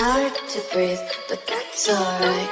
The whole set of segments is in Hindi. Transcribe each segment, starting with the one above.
hard to breathe, but that's alright.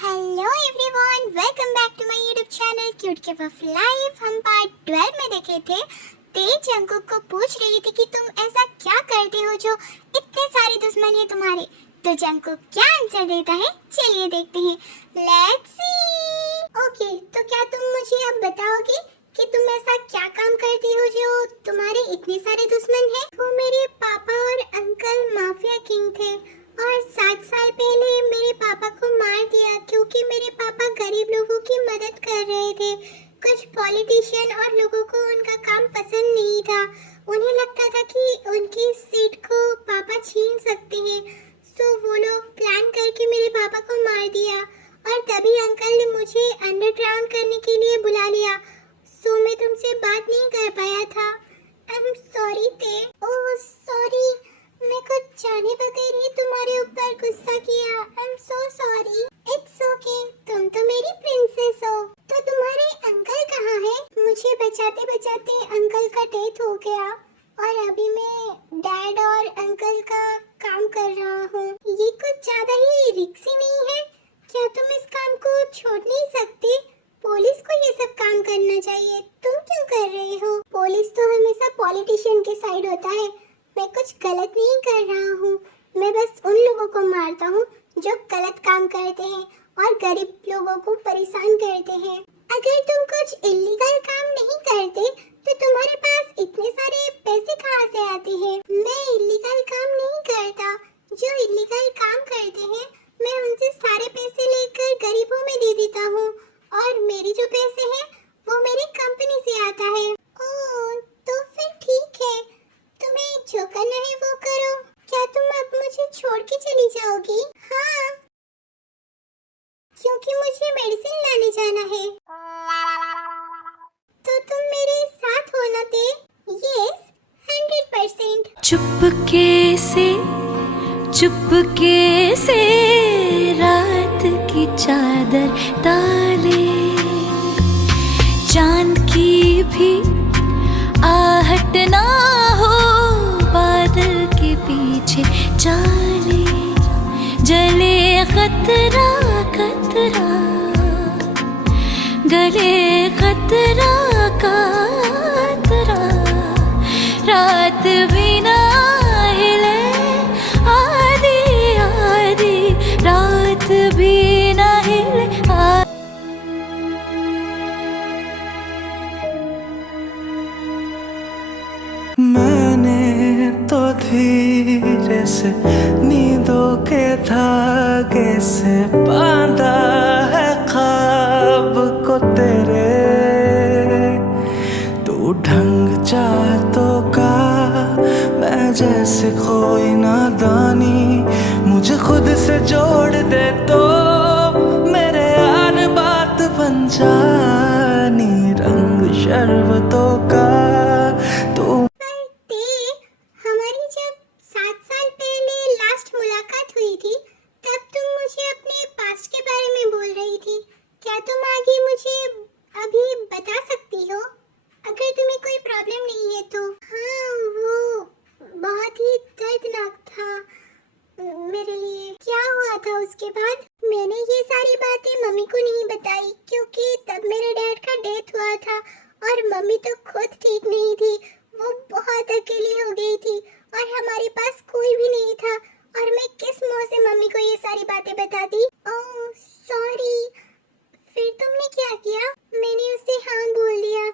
Hello everyone, welcome back to my YouTube channel cute cape of life. हम पार्ट 12 में देखे थे। तेज जंगकुक को पूछ रही थी कि तुम ऐसा क्या करते हो जो इतने सारे दुश्मन हैं तुम्हारे। तो जंगकुक क्या आंसर देता है, चलिए देखते हैं। Let's see. ओके, तो क्या तुम मुझे अब बताओगे कि तुम ऐसा क्या काम करती हो जो तुम्हारे इतने सारे दुश्मन हैं? वो मेरे पापा और अंकल माफिया किंग थे और 7 साल पहले मेरे पापा को मार दिया क्योंकि मेरे पापा गरीब लोगों की मदद कर रहे थे। कुछ पॉलिटिशियन और लोगों को उनका काम पसंद नहीं था। उन्हें लगता था कि उनकी सीट को पापा छीन सकते हैं, सो वो लोग प्लान करके मेरे पापा को मार दिया और तभी अंकल ने मुझे अंडरग्राउंड करने के लिए बुला लिया। सो मैं तुमसे बात नहीं कर पाया था। आई एम सॉरी ते। ओह सॉरी, मैं कुछ जाने बगैर ही तुम्हारे ऊपर गुस्सा किया। I am so sorry. It's okay, तुम तो मेरी प्रिंसेस हो। तो तुम्हारे अंकल कहाँ है? मुझे बचाते बचाते अंकल का डेथ हो गया और अभी मैं डैड और अंकल का काम कर रहा हूँ। ये कुछ ज्यादा ही रिस्की नहीं है? क्या तुम इस काम को छोड़ नहीं सकते? पुलिस को ये सब काम करना चाहिए, तुम क्यों कर रहे हो? पुलिस तो हमेशा पॉलिटिशियन के साइड होता है। मैं कुछ गलत नहीं कर रहा हूँ, मैं बस उन लोगों को मारता हूँ जो गलत काम करते हैं और गरीब लोगों को परेशान करते हैं। अगर तुम कुछ इल्लीगल काम नहीं करते तो तुम्हारे पास इतने सारे पैसे कहाँ से आते हैं? मैं इल्लीगल काम नहीं करता। जो इल्लीगल काम करते हैं मैं उनसे सारे पैसे लेकर गरीबों में दे देता हूँ और मेरी जो पैसे हैं वो मेरी कंपनी से आता है। ओह, तो फिर ठीक है, तुम्हें जो करना है वो करो। क्या तुम अब मुझे छोड़ के चली जाओगी? हाँ, क्योंकि मुझे मेडिसिन लाने जाना है। तो तुम मेरे साथ हो ना ते? यस, 100%। चुपके से रात की चादर डाले, चांद की भी आहट ना हो, बादल के पीछे चाले, जले खतरा खतरा, गले खतरा खतरा, रात भी ना हिले, आधी आधी रात भी ना हिले। मैंने तो धीरे से नींदों के धागे से बांधा है ख्वाब को तेरे। तू ढंग चाहतों का मैं जैसे कोई नादानी, मुझे खुद से जोड़ दे तो मेरे यार बात बन जानी, रंग शरबतों का तू। हमारी जब 7 साल पहले लास्ट मुलाकात हुई थी तब तुम मुझे अपने पास्ट के बारे में बोल रही थी। क्या तुम आगे मुझे अभी बता सकती हो, अगर तुम्हें कोई प्रॉब्लम नहीं है तो? हाँ, वो बहुत ही दर्दनाक था मेरे लिए। क्या हुआ था उसके बाद? मैंने ये सारी बातें मम्मी को नहीं बताई क्योंकि तब मेरे डैड का डेथ हुआ था और मम्मी तो खुद ठीक नहीं थी। वो बहुत अकेली हो गई थी और हमारे पास कोई भी नहीं था और मैं किस मुंह से मम्मी को ये सारी बातें बताती? Oh sorry. फिर तुमने क्या किया? मैंने उससे हाँ बोल दिया,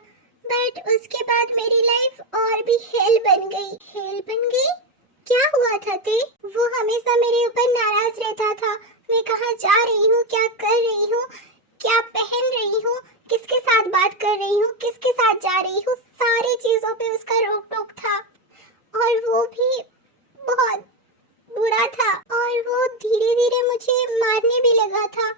बट उसके बाद मेरी लाइफ और भी हेल बन गई। हेल बन गई? क्या हुआ था ते? वो हमेशा मेरे ऊपर नाराज रहता था। मैं कहाँ जा रही हूँ, क्या कर रही हूँ, क्या पहन रही हूँ, किसके साथ बात कर रही हूँ, किसके साथ जा रही हूँ, सारी चीजों पे उसका रोक टोक था। और वो भी बहुत बुरा था, और वो धीरे धीरे मुझे मारने भी लगा था।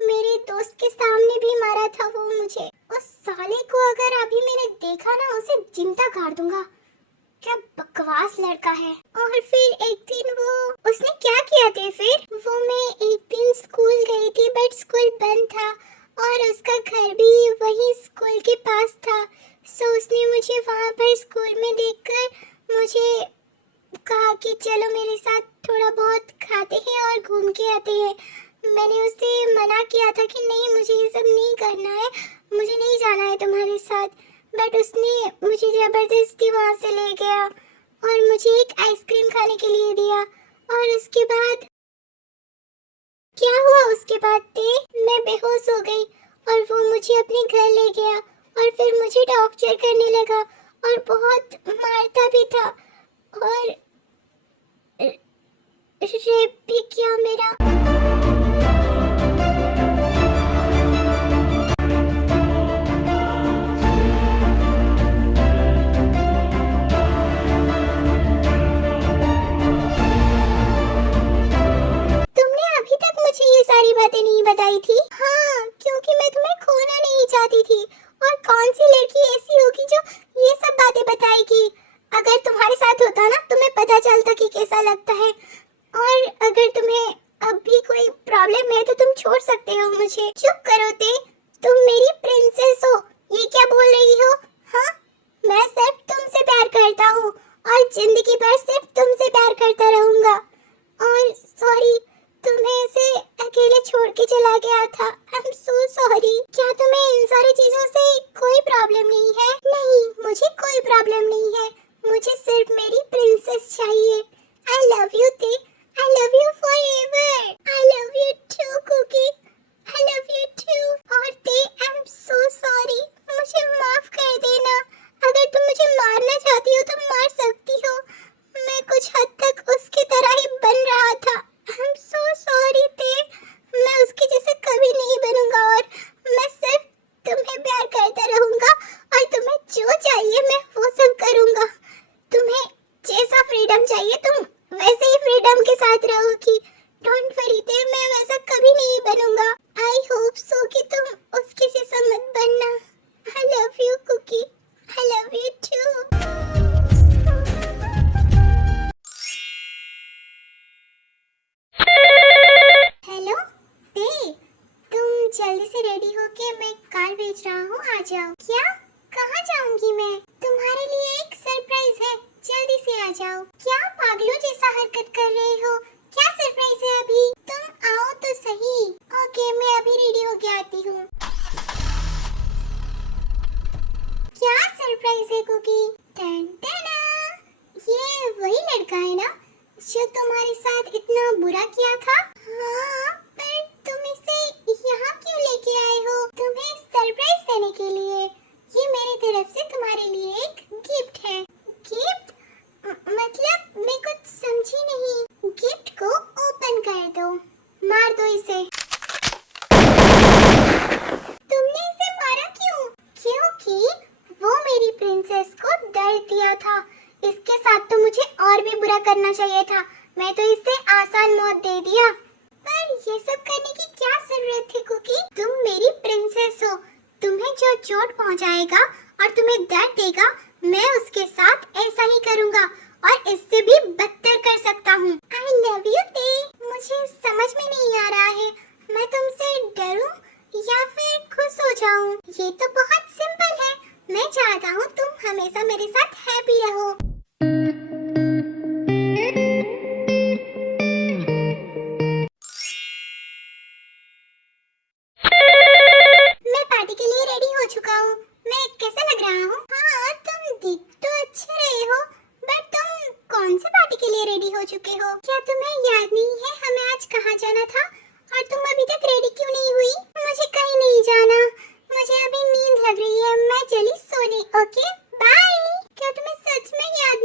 मेरे दोस्त के सामने भी मारा था वो मुझे। उस साले को अगर अभी मैंने देखा ना, उसे जिंदा गाड़ दूंगा। क्या बकवास लड़का है। और फिर एक दिन उसने क्या किया थे फिर, वो मैं एक दिन स्कूल गई थी, बट स्कूल बंद था और उसका घर भी वही स्कूल के पास था। सो उसने मुझे वहाँ पर स्कूल में देखकर मुझे कहा कि चलो मेरे साथ थोड़ा बहुत खाते हैं और घूम के आते हैं। मैंने उससे मना किया था कि नहीं, मुझे ये सब नहीं करना है, मुझे नहीं जाना है तुम्हारे साथ। बट उसने मुझे ज़बरदस्ती वहाँ से ले गया और मुझे एक आइसक्रीम खाने के लिए दिया। और उसके बाद क्या हुआ, उसके बाद मैं बेहोश हो गई और वो मुझे अपने घर ले गया और फिर मुझे टॉर्चर करने लगा और बहुत मारता भी था और रेप भी किया मेरा। सारी बातें नहीं बताई थी। हाँ, क्योंकि मैं तुम्हें खोना नहीं चाहती थी। और कौन सी लड़की ऐसी होगी जो ये सब बातें बताएगी। अगर तुम्हारे साथ होता ना, तुम्हें पता चलता कि कैसा लगता है। और अगर तुम्हें अब भी कोई प्रॉब्लम है तो तुम छोड़ सकते हो मुझे। चुप करो तुम मेरी प्रिंसेस हो, ये क्या बोल रही हो। हाँ, मैं सिर्फ तुमसे प्यार करता हूँ और जिंदगी भर सिर्फ तुमसे प्यार करता रहूंगा। और सॉरी, तुम्हें ऐसे अकेले छोड़ के चला गया था। I am so sorry. क्या तुम्हें इन सारी चीजों से कोई प्रॉब्लम नहीं है? नहीं, मुझे कोई प्रॉब्लम नहीं है। मुझे सिर्फ मेरी प्रिंसेस चाहिए। आई love you Tae, I love you forever. I love you too cookie, I love you too. और Tae, I am so sorry, मुझे माफ कर देना। अगर तुम मुझे मारना चाहती हो तो मार सकती हो। मैं कुछ हद तक उसकी तरह ही बन रहा था। I'm so sorry ते, मैं उसके जैसे कभी नहीं बनूंगा और मैं सिर्फ तुम्हें प्यार करता रहूंगा और तुम्हें जो चाहिए मैं वो सब करूंगा। तुम्हें जैसा फ्रीडम चाहिए तुम वैसे ही फ्रीडम के साथ रहोगी। डोंट वरी ते, मैं वैसा कभी नहीं बनूंगा। आई होप सो कि तुम उसके जैसा मत बनना। I love you cookie, I love you too. Hello Tae, तुम जल्दी से रेडी होके, मैं कार भेज रहा हूँ, आ जाओ। क्या? कहाँ जाऊंगी मैं? तुम्हारे लिए एक सरप्राइज है, जल्दी से आ जाओ। क्या पागलों जैसा हरकत कर रहे हो? क्या सरप्राइज है अभी? तुम आओ तो सही। ओके, मैं अभी रेडी होके आती हूँ। क्या सरप्राइज है कुकी? टन टना, ये वही लड़का है ना जो तुम्हारे साथ इतना बुरा किया था? हाँ, पर तुम इसे यहाँ क्यों लेके आए हो? तुम्हें सरप्राइज देने के लिए। ये मेरी तरफ से तुम्हारे लिए एक गिफ्ट है। गिफ्ट? मतलब मैं कुछ समझी नहीं। गिफ्ट को ओपन कर दो, मार दो इसे। तुमने इसे मारा क्यों? क्योंकि वो मेरी प्रिंसेस को दर्द दिया था। इसके साथ तो मुझे और भी बुरा करना चाहिए था। मैं तो इसे आसान मौत दे दिया। पर ये सब करने की क्या जरूरत थी कुकी? तुम मेरी प्रिंसेस हो। तुम्हें जो चोट पहुंचाएगा और तुम्हें दर्द देगा, मैं उसके साथ ऐसा ही करूंगा और इससे भी बदतर कर सकता हूँ। आई लव यू ते। मुझे समझ में नहीं आ रहा है, मैं तुमसे डरूं या फिर खुश हो जाऊं? ये तो बहुत सिंपल है। मैं चाहता हूँ तुम हमेशा मेरे साथ हैप्पी रहो। मैं पार्टी के लिए रेडी हो चुका हूँ। मैं कैसा लग रहा हूँ? हाँ, तुम दिख तो अच्छे रहे हो, बट तुम कौन से पार्टी के लिए रेडी हो चुके हो? क्या तुम्हें याद नहीं है हमें आज कहाँ जाना था? और तुम अभी तक रेडी क्यों नहीं हुई? मुझे कहीं नहीं जाना, मुझे अभी नींद लग रही है। मैं चली सोने। Okay bye. क्या तुम्हें सच में याद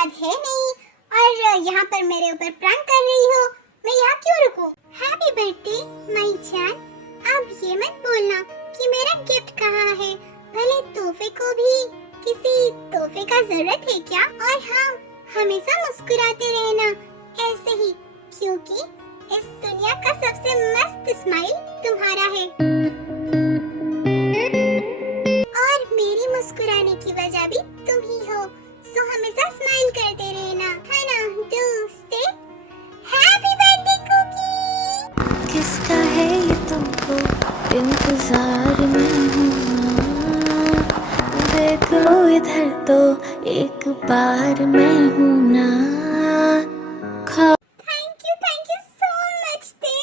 याद है नहीं और यहाँ पर मेरे ऊपर प्रैंक कर रही हो। मैं यहाँ क्यों रुकूं? हैप्पी बर्थडे माई जान। अब ये मत बोलना कि मेरा गिफ्ट कहाँ है। भले तोहफे को भी किसी तोहफे का जरूरत है क्या? और हाँ, हमेशा मुस्कुराते रहना ऐसे ही, क्योंकि इस दुनिया का सबसे मस्त स्माइल तुम्हारा है और मेरी मुस्कुराने की वजह भी तुम ही हो। सो हमेशा स्माइल करते रहना, है ना दोस्ते? Happy birthday cookie. किसका है ये तुमको इंतजार में हूँ ना, देख लो इधर तो एक बार मैं हूँ ना। थैंक यू सो मच ते।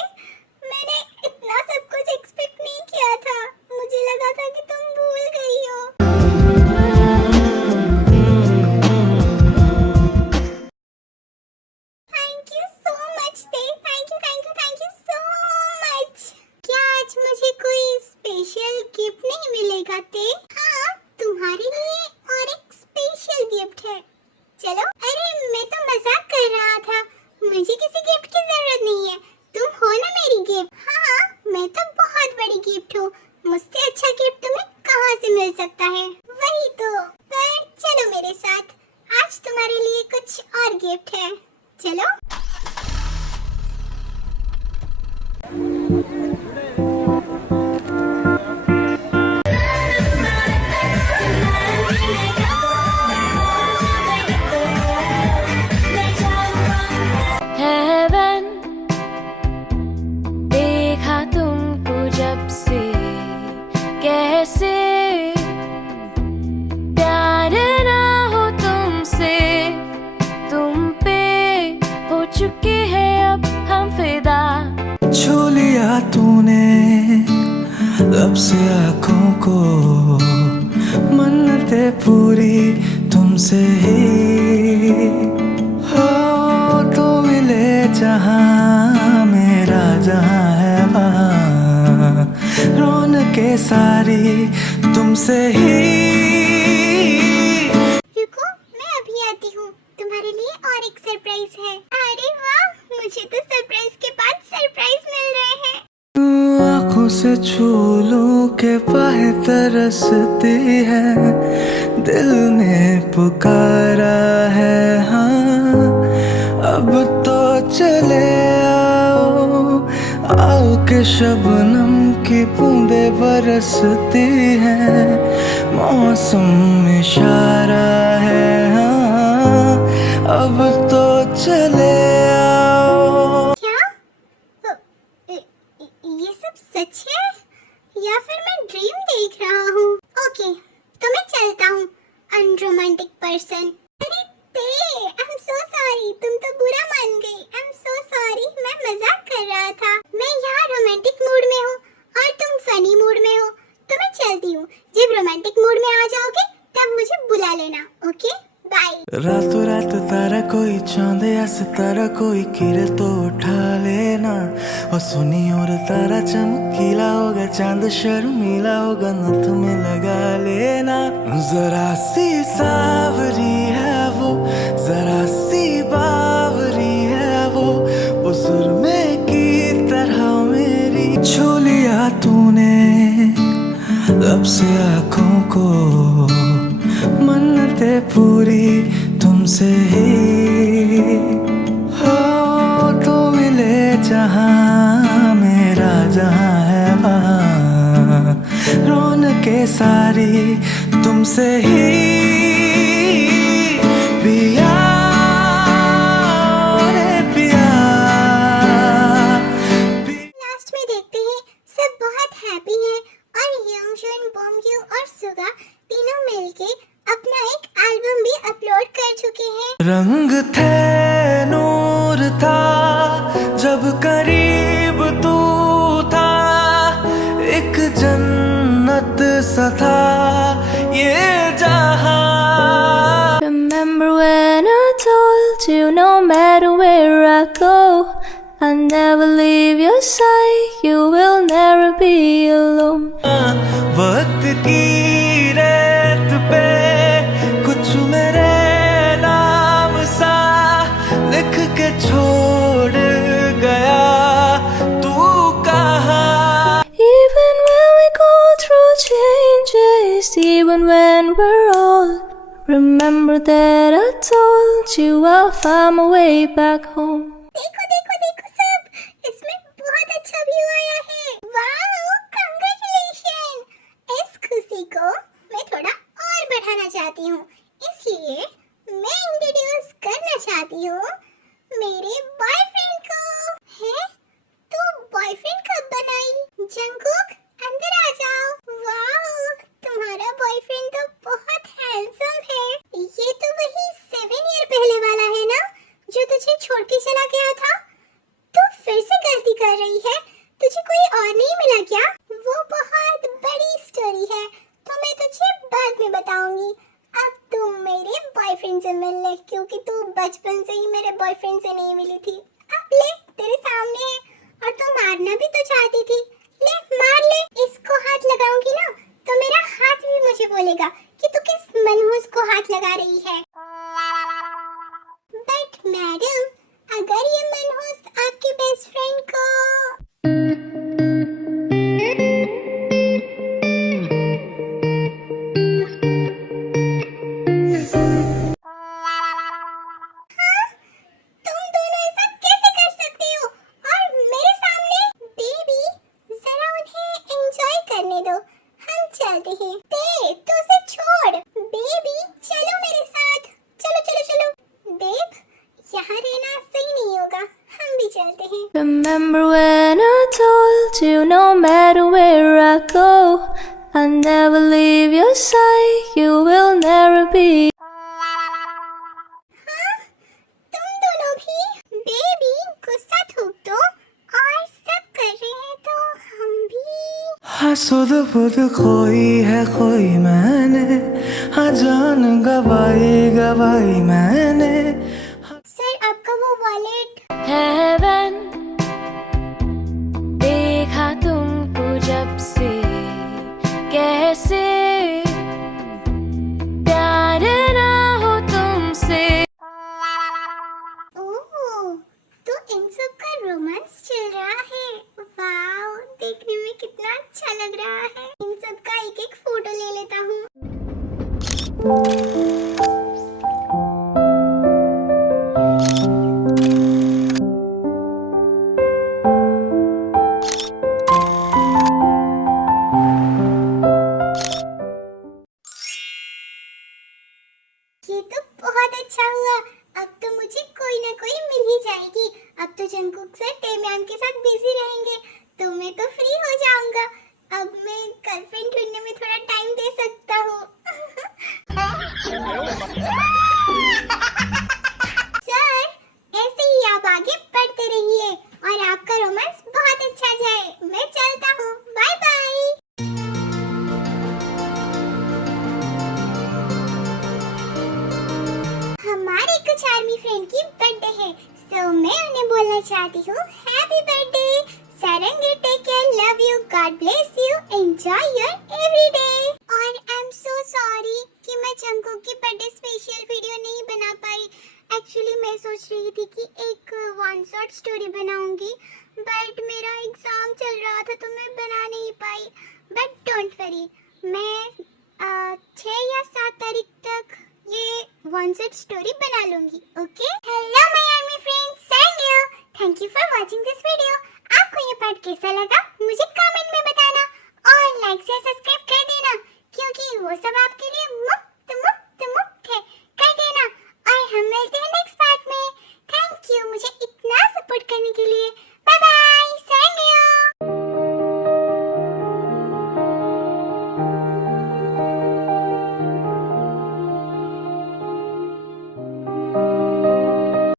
मैंने इतना सब कुछ एक्सपेक्ट नहीं किया था। मुझे लगा था कि तुम भूल गई हो। थैंक यू सो मच ते। Thank you so much. क्या आज मुझे कोई स्पेशल गिफ्ट नहीं मिलेगा ते? हाँ, तुम्हारे लिए और एक स्पेशल गिफ्ट है। चलो। अरे मैं तो मजाक कर रहा था, मुझे किसी गिफ्ट की जरूरत नहीं है। तुम हो ना मेरी गिफ्ट। हाँ, मैं तो बहुत बड़ी गिफ्ट हूँ। मुझसे अच्छा गिफ्ट तुम्हें कहाँ से मिल सकता है? वही तो। पर चलो मेरे साथ, आज तुम्हारे लिए कुछ और गिफ्ट है। चलो। हेवन देखा तुमको जब से, कैसे प्यार ना हो तुमसे, तुम पे हो चुके हैं अब हम फिदा। छू लिया तूने लब से आँखों को, मन्नतें पूरी तुमसे ही हो। तो मिले जहाँ मेरा जहाँ है वहाँ, रौनकें सारी तुमसे ही। रुको, मैं अभी आती हूँ। तुम्हारे लिए और एक सरप्राइज है। अरे वाह, मुझे तो सरप्राइज के बाद सरप्राइज मिल रहे हैं। आँखों से छू लूं के पाए तरसती है, दिल ने पुकारा है। हाँ, अब तो चले आओ, आओ के शबनम की बूंदे बरसती है, मौसम इशारा है। हाँ, अब तो चले आओ। क्या? ये सब सच है या फिर मैं ड्रीम देख रहा हूँ? ओके, तो मैं चलता हूँ अनरोमांटिक पर्सन। अरे ते, आई एम सो सॉरी, तुम तो बुरा मान गई। आई एम सो सॉरी, मैं मजाक कर रहा था। मैं यहाँ रोमांटिक मूड में हूँ और तुम फनी मूड में हो, तो मैं चलती हूँ। जब रोमांटिक मूड में आ जाओगे तब मुझे बुला लेना। Okay, bye. रातों रात तारा कोई चांद या सितारा कोई किरण तो उठा लेना। और सुनी और तारा चमकीला होगा, चांद शर्मीला होगा, नथ में लगा लेना। जरा सी सावरी है वो, जरा सी बावरी है वो सुरमे की तरह मेरी। छू लिया तूने लब से आँखों को, मन्नतें पूरी तुमसे ही हो। तो मिले जहाँ मेरा जहाँ है वहाँ, रौनकें सारी तुमसे ही। पिया रे पिया। लास्ट में देखते हैं सब बहुत हैप्पी हैं और यंगशन, बोमक्यू और सुगा तीनों मिलके अपना एक एल्बम भी अपलोड कर चुके हैं। रंग थे नूर था जब करीब तू था, एक जन्नत सा था ये जहां। Remember when I told you no matter where I go, I'll never leave your side, you will never be alone. वक्त की रेत पे कुछ मेरे नाम place even when we're old. Remember that I told you I'll find my way back home. देखो देखो देखो सब, इसमें बहुत अच्छा व्यू आया है। Wow, congratulation. इस खुशी को मैं थोड़ा और बढ़ाना चाहती हूँ, इसलिए मैं इंट्रोड्यूस करना चाहती हूँ मेरे बॉयफ्रेंड को। है तू बॉयफ्रेंड कब बनाई? जंगकुक अंदर आ जाओ। वाओ, तुम्हारा बॉयफ्रेंड तो बहुत हैंडसम है। ये तो वही 7 ईयर पहले वाला है ना, जो तुझे छोड़ के चला गया था? तू फिर से गलती कर रही है। तुझे कोई और नहीं मिला क्या? वो बहुत बड़ी स्टोरी है, तो मैं तुझे बाद में बताऊंगी। अब तू मेरे बॉयफ्रेंड से मिल ले, क्योंकि तू बचपन से ही मेरे बॉयफ्रेंड से नहीं मिली थी। अब ले, तेरे सामने है, और तू मारना भी तो चाहती थी। ले मार ले। इसको हाथ लगाऊंगी ना, तो मेरा हाथ भी मुझे बोलेगा कि तू किस मनहूस को हाथ लगा रही है। बट मैडम, अगर ये मनहूस आपके बेस्ट फ्रेंड को Remember when I told you no matter where I go, I'll never leave your side, you will never be. तुम दोनों भी? बेबी, गुस्सा थूक दो, और सब कर रहे हैं तो हम भी। हाँ सुध बुध खोई है खोई मैंने, हाँ जान गवाई मैंने। सर, आपका वो वॉलेट। Heaven, देखा तुमको जब से, कैसे प्यार ना हो तुमसे। ओह, तो इन सब का रोमांस चल रहा है। वाओ, देखने में कितना अच्छा लग रहा है। इन सब का एक एक फोटो ले लेता हूँ। ये तो बहुत अच्छा हुआ। अब तो मुझे कोई ना कोई मिल ही जाएगी। अब तो जंगकुक सर टेम्याम के साथ बिजी रहेंगे, तो मैं तो फ्री हो जाऊंगा। अब मैं गर्लफ्रेंड ढूंढने में थोड़ा टाइम दे सकता हूँ। सर, ऐसे ही आप आगे बढ़ते रहिए और आपका रोमांस बहुत अच्छा जाए। मैं चलता हूँ, बाय बाय। हमारे कुछ आर्मी फ्रेंड की बर्थडे है, सो मैं उन्हें बोलना चाहती हूँ happy birthday Sarangi, take care, love you, god bless you, enjoy your everyday. और आई एम सो सॉरी कि मैं जंगकुक की बर्थडे स्पेशल वीडियो नहीं बना पाई। एक्चुअली मैं सोच रही थी कि एक वन शॉट स्टोरी बनाऊंगी, बट मेरा एग्जाम चल रहा था तो मैं बना नहीं पाई। बट डोंट वरी, मैं 6 या 7 तारीख तक ये वन शॉट स्टोरी बना लूंगी। Okay, hello my army friends, thank you for watching this video. आपको ये पार्ट कैसा लगा